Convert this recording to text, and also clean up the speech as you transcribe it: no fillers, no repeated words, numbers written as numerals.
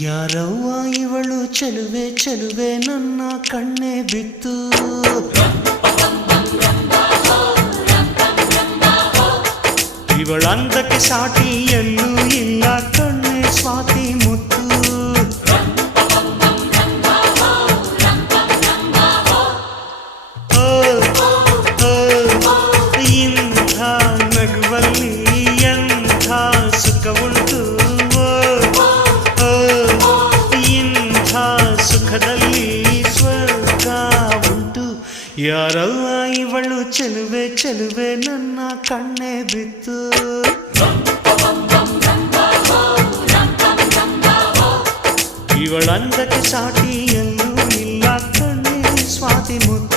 ಯಾರವ್ವ ಇವಳು ಚೆಲುವೆ ಚೆಲುವೆ ನನ್ನ ಕಣ್ಣೆ ಬಿತ್ತು ಇವಳಂದಕ್ಕೆ ಸಾಟಿ ಎಲ್ಲೂ ಇಲ್ಲ ಕಣ್ಣೆ ಸ್ವಾತಿ ಮುತ್ತು ಇಂಥ ನಗುವಲ್ಲಿ ಎಂಥ ಸುಖವುಂಟು ಸುಖದಲ್ಲಿ ಸ್ವರ್ಗ ಉಂಟು ಯಾರವ್ವ ಇವಳು ಚೆಲುವೆ ಚೆಲುವೆ ನನ್ನ ಕಣ್ಣೆ ಬಿತ್ತು ಇವಳಂದಕ್ಕೆ ಸಾಟಿ ಎಲ್ಲೂ ಇಲ್ಲ ಕಣ್ಣೆ ಸ್ವಾತಿ ಮುತ್ತು